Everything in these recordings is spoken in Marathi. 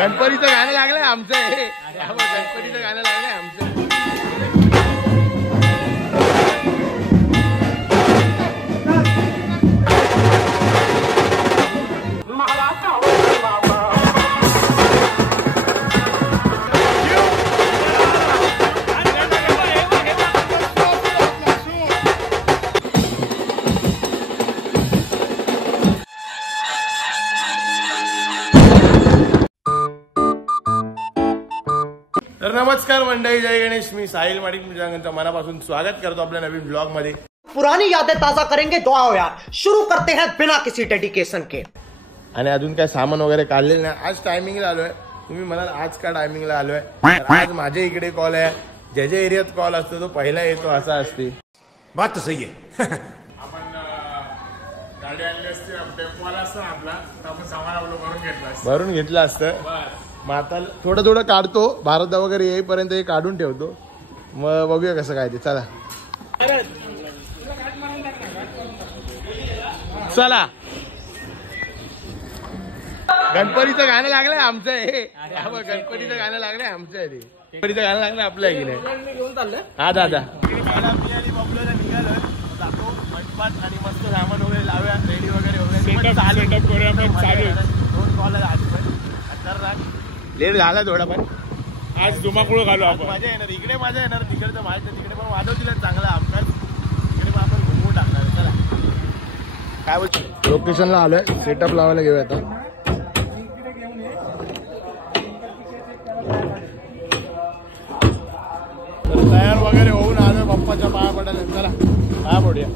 गणपतीचं गाणं लागलंय आमचं हे, गणपतीचं गाणं लागलंय आमचं. तर नमस्कार मंडळी, जय गणेश. मी साहिल माडिक मुजांगनचं मनापासून स्वागत करतो आपल्या नवीन ब्लॉग मध्ये. पुरानी यादें ताजा करेंगे, दुआ यार. शुरू करते हैं बिना किसी डेडिकेशन के. आणि अजून काय सामान वगैरे काढलेलं नाही. आज टायमिंगला आलोय. तुम्ही म्हणाल आज का टायमिंगला आलोय? आज माझ्या इकडे कॉल आहे. ज्या ज्या एरियात कॉल असतो तो पहिला येतो, असा असते. बात तो सही आहे. आपण गाडी आणली असते, टेम्पो आला असता आपला, तर आपण सामान आपलं भरून घेतलं असतं. मग आता थोडं थोडं काढतो. भारत वगैरे येईपर्यंत हे काढून ठेवतो. मग बघूया कसं काय ते. चला चला. गणपतीचं गाणं लागलंय आमचं हे, गणपतीचं गाणं लागलंय आमचं हे. गणपतीचं गाणं लागलं आपलं आहे की नाही? घेऊन चाललंय. हा दादा आणि मस्त सामान वगैरे लावूया, रेडी वगैरे लेट झाला थोडा, पण आज धुमाकूळ घालू आपण. मजा येणार. इकडे मजा येणार, तिकडचं माहित नाही. तिकडे पण वाढवतील चांगला अपघात. इकडे पण आपण घुमवून टाकणार. चला काय बोलतो, लोकेशनला आलोय. सेटअप लावायला घेऊया आता. तर तयार वगैरे होऊन आलोय बाप्पाच्या पाया पडायला. चला पाया पडूया.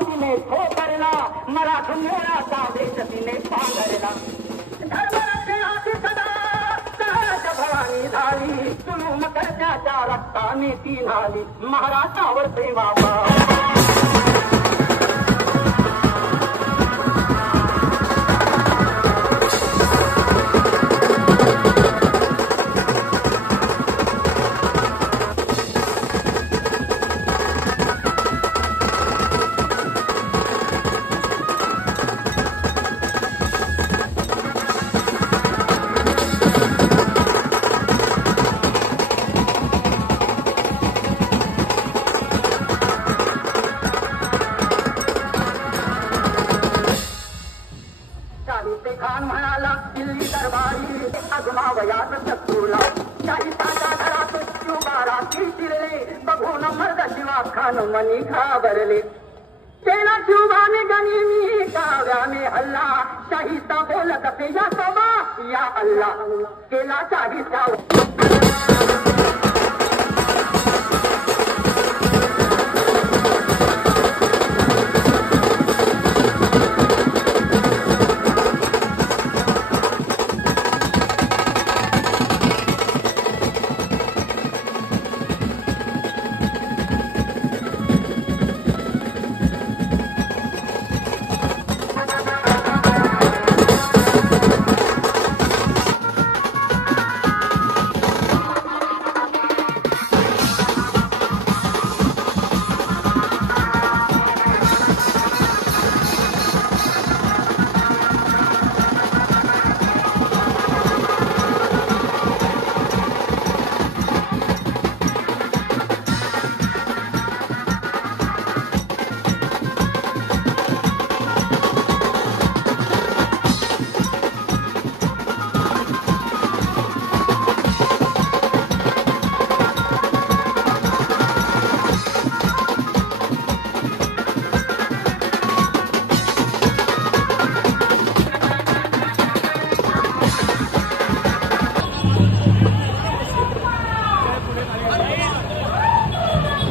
तिने ठोकरला मराठा देश तिने पांघरला धर्मरक्षणाची सदा सहज भवानी झाली तुलू मकरच्या रक्ताने ती झाली महाराष्ट्रावर प्रेमावा खान म्हणाला दिल्ली दरबारी अजमावयात शत्रूला काही ताजा घरात शिवबाराती शिरले बघून मर्द शिवा खान मनी घाबरले केला शिवबाने गनिमी काव्याने हल्ला शाहीचा बोलत ते या सोबा या अल्ला केला शाहीचा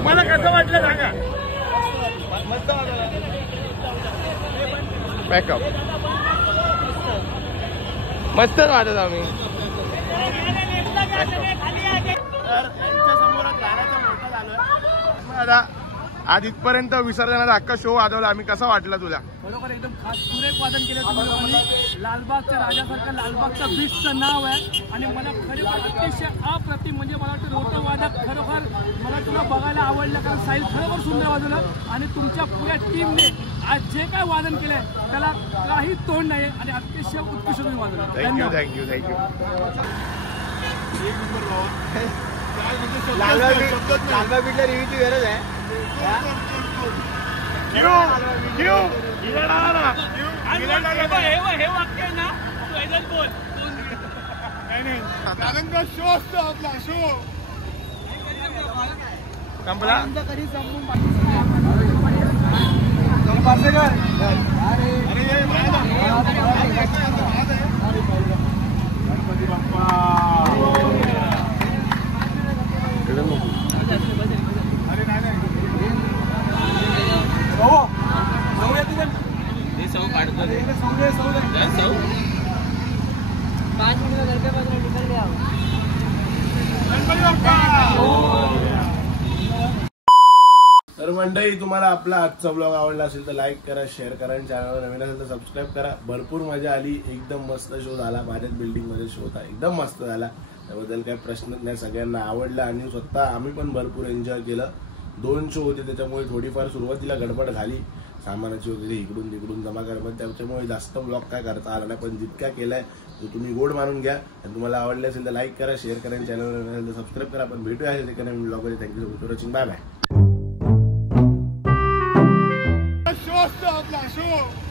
मला कसं वाटलं सांगा. बॅकअप मस्त वाटत आम्ही आज इथपर्यंत विसर्जनाचा अख्खा शो वाजवला आम्ही. कसा वाटला तुला? बरोबर एकदम खास सुरेख वादन केलं तुम्ही. लालबागच्या राजासारखं लालबागचं बीचचं नाव आहे आणि मला खरोखर अतिशय अप्रतिम म्हणजे मला वाटतं रोटं वादक खरोखर मला तुला बघायला आवडलं कारण साहिल खरोखर सुंदर वाजवलं आणि तुमच्या पुऱ्या टीमने आज जे काय वादन केलंय त्याला काही तोड नाही आणि अतिशय उत्कृष्ट तुम्ही वाजवलं. Thank you thank you thank you. लालबाग बीचला रिव्ह्यूची गरज आहे. हे वाक्य ना बोल कारण का शो असतो आपला शो संपला. गणपती बाप्पा. तर मंडळी तुम्हाला आपला आजचा ब्लॉग आवडला असेल तर लाईक करा, शेअर करा आणि चॅनलवर नवीन असेल तर सबस्क्राईब करा. भरपूर मजा आली. एकदम मस्त शो झाला. माझ्याच बिल्डिंग मध्ये शो होता. एकदम मस्त झाला. त्याबद्दल काही प्रश्नच नाही. सगळ्यांना आवडला आणि स्वतः आम्ही पण भरपूर एन्जॉय केलं. 2 शो होते त्याच्यामुळे थोडीफार सुरुवातीला गडबड झाली. सामानाची वगैरे इकडून तिकडून जमा करा त्याच्यामुळे जास्त ब्लॉग काय करता आला नाही. पण जितक्या केलाय तो तुम्ही गोड मानून घ्या. आणि तुम्हाला आवडले असेल तर लाईक करा, शेअर करा आणि चॅनलवर नवीन असेल तर सबस्क्राईब करा. पण भेटूया एका नवीन ब्लॉगमध्ये. Thank you so much watching. Bye bye. Show असतो आपला शो.